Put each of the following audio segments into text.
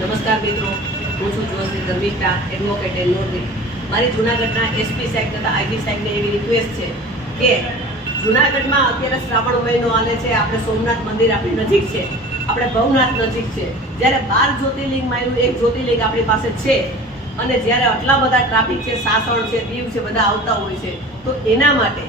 નમસ્કાર મિત્રો, હું છું Joshi Dharmishtha, advocate and notary. મારી જૂનાગઢના એસપી સાહેબ તથા આઈજી સાહેબને એવી રિક્વેસ્ટ છે કે જૂનાગઢમાં અત્યારે શ્રાવણ મહિનો હાલે છે. આપણે સોમનાથ મંદિર આપણી નજીક છે, આપણે ભવનાથ નજીક છે. જ્યારે 12 જ્યોતિર્લિંગમાં એક જ્યોતિર્લિંગ આપણી પાસે છે અને જ્યારે આટલા બધા ટ્રાફિક છે, સાસણ છે, દીવ છે, બધા આવતા હોય છે, તો એના માટે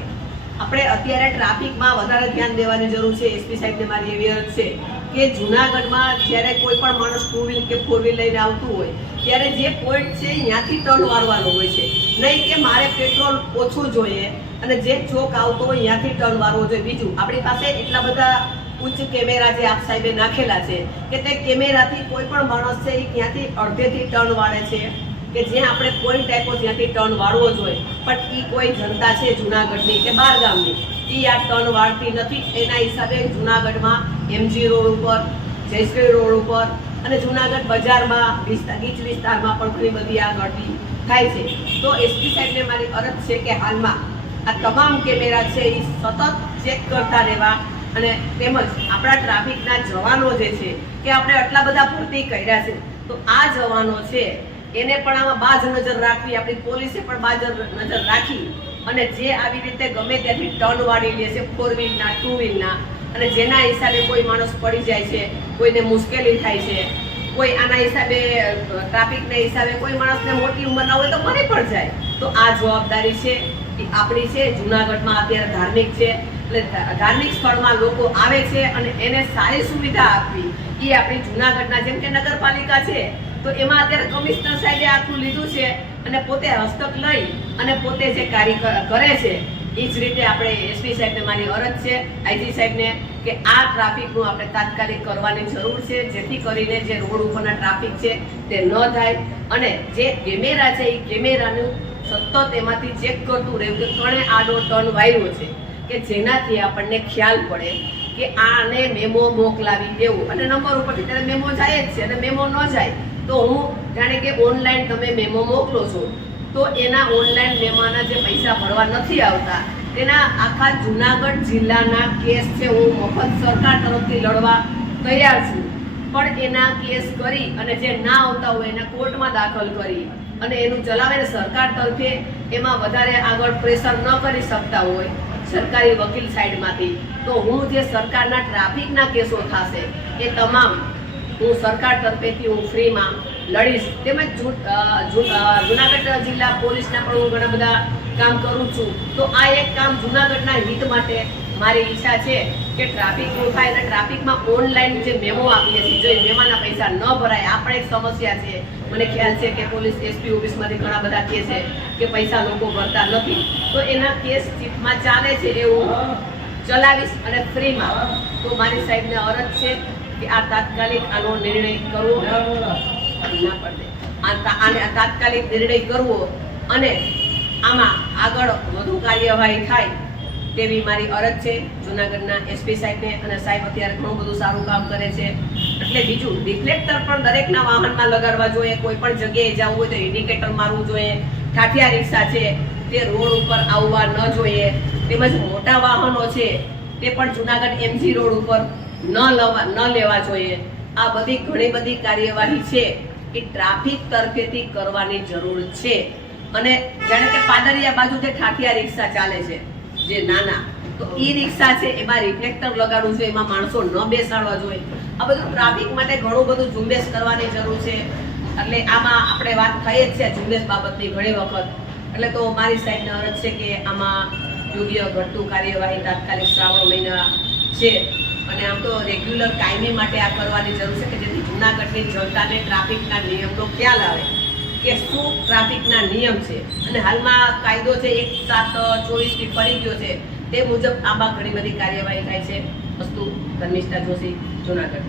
આપણે અત્યારે ટ્રાફિકમાં વધારે ધ્યાન દેવાની જરૂર છે. એસપી સાહેબને મારી એવી અરજ છે કે જૂનાગઢમાં જ્યારે કોઈ પણ માણસ 2 વ્હીલ કે 4 વ્હીલ લઈને આવતું હોય ત્યારે જે પોઈન્ટ છે ત્યાંથી ટર્ન વાળવાનો હોય છે, નહીં કે મારે પેટ્રોલ ઓછું જોઈએ અને જે ચોક આવતો હોય ત્યાંથી ટર્ન વાળવો જોઈએ. બીજું, આપણી પાસે એટલા બધા ઉચ્ચ કેમેરા જે આપ સાહેબે નાખેલા છે કે તે કેમેરાથી કોઈ પણ માણસ છે એ ત્યાંથી અડધેથી ટર્ન વાળે છે કે જ્યાં આપણે પોઈન્ટ આપ્યો ત્યાંથી ટર્ન વાળવો જોઈએ, પણ એ કોઈ જનતા છે જૂનાગઢની કે બહાર ગામની એ આ ટર્ન વાળતી નથી. એના હિસાબે જૂનાગઢમાં એમજી રોડ ઉપર, જયશ્રી રોડ ઉપર અને જૂનાગઢ બજારમાં ગીચ વિસ્તારમાં પણ ઘણી બધી આ ગળતી થાય છે. તો એસપી સાહેબને મારી અરજ છે કે હાલમાં આ તમામ કેમેરા છે એ સતત ચેક કરતા રહેવા અને તેમજ આપણા ટ્રાફિકના જવાનો જે છે કે આપણે આટલા બધા ભરતી કર્યા છે, તો આ જવાનો છે એને પણ આમાં બાજ નજર રાખવી, આપણી પોલીસે પણ બાજ નજર રાખી અને જે આવી રીતે ગમે ત્યાંથી ટર્ન વાળી લે છે 4 વ્હીલના 2 વ્હીલના, અને જેના હિસાબે કોઈ માણસ પડી જાય છે, કોઈને મુશ્કેલી થાય છે, કોઈ આના હિસાબે ટ્રાફિકના હિસાબે કોઈ માણસને મોટી ઉંમરના હોય તો મરી પણ જાય, તો આ જવાબદારી છે એ આપણી છે. જૂનાગઢમાં અત્યારે ધાર્મિક છે એટલે ધાર્મિક સ્થળમાં લોકો આવે છે અને એને સારી સુવિધા આપવી એ આપણી જૂનાગઢના, જેમ કે નગરપાલિકા છે તો એમાં અત્યારે કમિશનર સાહેબે આખું લીધું છે અને પોતે હસ્તક લઈ અને પોતે જે કાર્ય કરે છે એ જ રીતે આપણે એસપી સાહેબને મારી અરજ છે, આઈજી સાહેબને, કે આ ટ્રાફિકનું આપણે તાત્કાલિક કરવાની જરૂર છે, જેથી કરીને જે રોડ ઉપરના ટ્રાફિક છે તે ન થાય અને જે કેમેરા છે એ કેમેરાનું સતત એમાંથી ચેક કરતું રહેવું કે કોણે આડો ટર્ન વાળ્યો છે, કે જેનાથી આપણને ખ્યાલ પડે કે આને મેમો મોકલાવી દેવું. અને નંબર ઉપરથી ત્યારે મેમો જાય જ છે અને મેમો ન જાય તો હું જાણે કે ઓનલાઈન તમે મેમો મોકલો છો તો એના ઓનલાઈન મેમાના જે પૈસા ભરવા નથી આવતા તેના આખા જૂનાગઢ જિલ્લાના કેસ છે હું મફત સરકાર તરફથી લડવા તૈયાર છું, પણ એના કેસ કરી અને જે ના આવતા હોય એને કોર્ટમાં દાખલ કરી અને એનું ચલાવે ને સરકાર તરફે એમાં વધારે આગળ પ્રેશર ન કરી શકતા હોય સરકારી વકીલ સાઈડમાંથી, તો હું જે સરકારના ટ્રાફિકના કેસો થશે એ તમામ હું સરકાર તરફેથી હું ફ્રીમાં લડીશ. તેમજ જૂનાગઢ જિલ્લા પોલીસના પણ હું ઘણા બધા કામ કરું છું. તો આ એક કામ જૂનાગઢના હિત માટે મારી ઈચ્છા છે કે ટ્રાફિકનું થાય અને ટ્રાફિકમાં ઓનલાઈન જે મેમો આપીએ છીએ જો એ મેમાના પૈસા ન ભરાય, આ પણ એક સમસ્યા છે. મને ખ્યાલ છે કે પોલીસ એસપી ઓફિસમાંથી ઘણા બધા કહે છે કે પૈસા લોકો ભરતા નથી, તો એના કેસ ચીફમાં ચાલે છે એ હું ચલાવીશ અને ફ્રીમાં. તો મારી સાહેબને અરજ છે કે આ તાત્કાલિક આનો નિર્ણય કરવો ના પડે, આને તાત્કાલિક નિર્ણય કરવો અને આમાં આગળ વધુ કાર્યવાહી થાય તેવી મારી અરજ છે જૂનાગઢના એસપી સાહેબને. અને સાહેબ અત્યારે ઘણું બધું સારું કામ કરે છે. એટલે બીજું, રિફ્લેક્ટર પણ દરેકના વાહનમાં લગાડવા જોઈએ, કોઈ પણ જગ્યાએ જવું હોય તો ઇન્ડિકેટર મારવું જોઈએ. ઠાઠિયા રિક્ષા છે તે રોડ ઉપર આવવા ન જોઈએ, તેમજ મોટા વાહનો છે તે પણ જૂનાગઢ એમજી રોડ ઉપર ન લેવા જોઈએ. આ બધી ઘણી બધી કાર્યવાહી છે એ ટ્રાફિક તરફેથી કરવાની જરૂર છે. અને જાણે કે પાદરિયા બાજુ જે ઠાઠિયા રિક્ષા ચાલે છે જે નાના, તો એ રિક્ષા છે એમાં રિફ્લેક્ટર લગાડવું જોઈએ, એમાં માણસો ન બેસાડવા જોઈએ. આ બધું ટ્રાફિક માટે ઘણું બધું ઝુંબેશ કરવાની જરૂર છે. એટલે આમાં આપણે વાત થઈ જ છે ઝુંબેશ બાબતની ઘણી વખત. એટલે તો મારી સાહેબને અરજ છે કે આમાં યોગ્ય ઘટતું કાર્યવાહી તાત્કાલિક શ્રાવણ મહિના છે અને આમ તો રેગ્યુલર કાયમી માટે આ કરવાની જરૂર છે કે જેથી જૂનાગઢની જનતાને ટ્રાફિકના નિયમનો ખ્યાલ આવે કે શું ટ્રાફિકના નિયમ છે. અને હાલમાં કાયદો છે 1/7/24 ફરી ગયો છે, તે મુજબ આમાં ઘણી બધી કાર્યવાહી થાય છે. વસ્તુ ધર્મિષ્ઠા જોશી, જૂનાગઢ.